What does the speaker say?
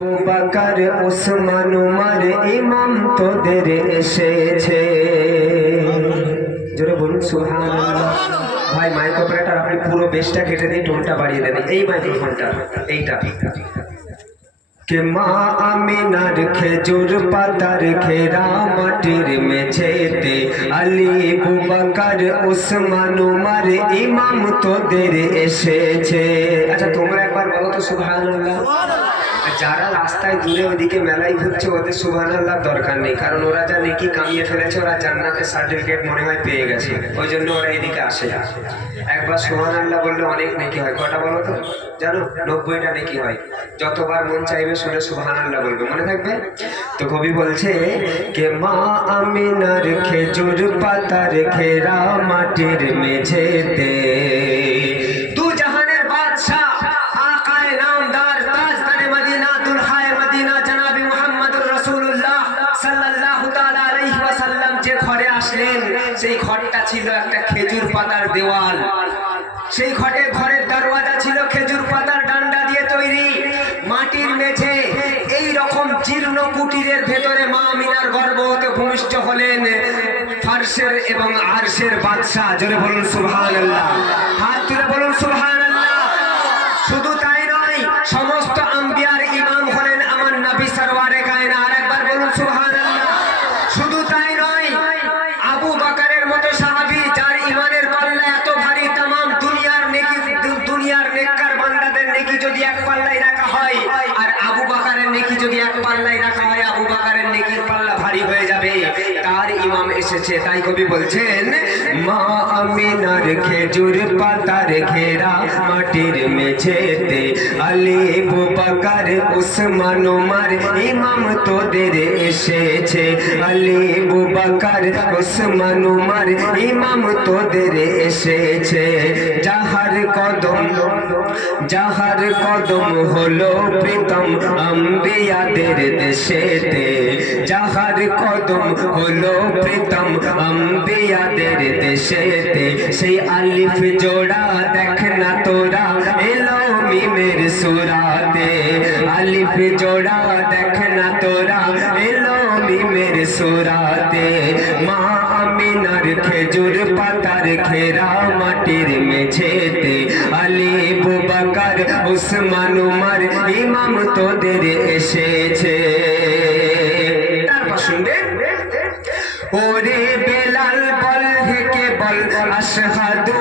বকর উসমান উমর ইমাম তোদের এসেছে। জোরে বলুন সুবহানাল্লাহ। ভাই মাইক অপারেটর আপনি পুরো বেসটা কেটে দিয়ে টোনটা বাড়িয়ে দেন, এই মাইক্রোফোনটা এইটা। কে মা আমিনার খেজুর পাতার ঘেরা মাটির মেঝেতে আলী বকর উসমান উমর ইমাম তোদের এসেছে। আচ্ছা তোমরা একবার বলো তো সুবহানাল্লাহ। যারা রাস্তায় দূরে ওইদিকে মেলায় ঘুরছে ওদের সুবহানাল্লাহ দরকার নেই, কারণ ওরা যা নেকি কামিয়ে ফেলেছে, ওরা জান্নাতের সার্টিফিকেট মনে হয় পেয়ে গেছে, ওই জন্য ওরা এদিকে আসে। একবার সুবহানাল্লাহ বললে অনেক নেকি হয়। কটা বলো তো জানো? 90টা নেকি হয়। যতবার মন চাইবে শুনে সুবহানাল্লাহ বলবে, মনে থাকবে তো। কবি বলছে কে মা আমিনার খেজুর পাতার ঘেরা মাটির মেঝেতে দু জাহানের বাদশা আকায়ে নামদার তাজদারে মদিনা দুলহায়ে মদিনা জনাবে মুহাম্মদুর রাসূলুল্লাহ সাল্লাল্লাহু তাআলা আলাইহি ওয়াসাল্লাম যে ঘরে আসলেন, সেই ঘরটা ছিল একটা খেজুর পাতার দেওয়াল। সেই ঘরের দরওয়াজা ছিল খেজুর পাতার ডান্ডা দিয়ে তৈরি, মাটির মেঝে। এই রকম জীর্ণ কুটিরের ভেতরে মা আমিনার গর্ভবতী ভূমিষ্ঠ হলেন ফারসের এবং আরশের বাদশা। জোরে বলুন সুবহানাল্লাহ, হাত তুলে বলুন সুবহানাল্লাহ। শুধু তাই নয়, সমস্ত আম্বিয়ার ইমাম হলেন আমার নবী সরওয়ারে কায়নাত। আরেকবার বলুন সুবহানাল্লাহ। শুধু তাই নয়, আবু বকরের মতো সাহাবী যার ইমানের পাল্লা এত ভারী, तमाम দুনিয়ার নেককার বান্দাদের নেকি যদি এক পাল্লায় রাখা হয় আর আবু বকরের নেকি যদি এক পাল্লায় রাখা হয়, আবু বকরের নেকির পাল্লা ভারী হয়ে যাবে। তার ইমাম এসেছে। তাই কবি বলছেন মা আমিনার খেজুর পাতার ঘেরা মাটির মেঝেতে আলী বকর উসমান উমর ইমাম তোদের এসেছে। আলী বকর উসমান উমর ইমাম তোদের এসেছে। যাহার কদম হলো প্রীতম আম্বিয়াদের দেশেতে, যাহার কদম হলো প্রীতম আম্বিয়াদের দেশেতে, সেই আলিফ জোড়া দেখ না তোরা এলো মিমের সুরাতে। আলিফ জোড়া দেখ না তোরা এলো মিমের সুরাতে। মা আমিনার খেজুর পাতার ঘেরা মাটির মেঝেতে আলী বকর উসমান উমর ইমাম তোদের এসেছে। তারপর শুনবেন ওরে বেলাল বল হে কে বল আশহাদু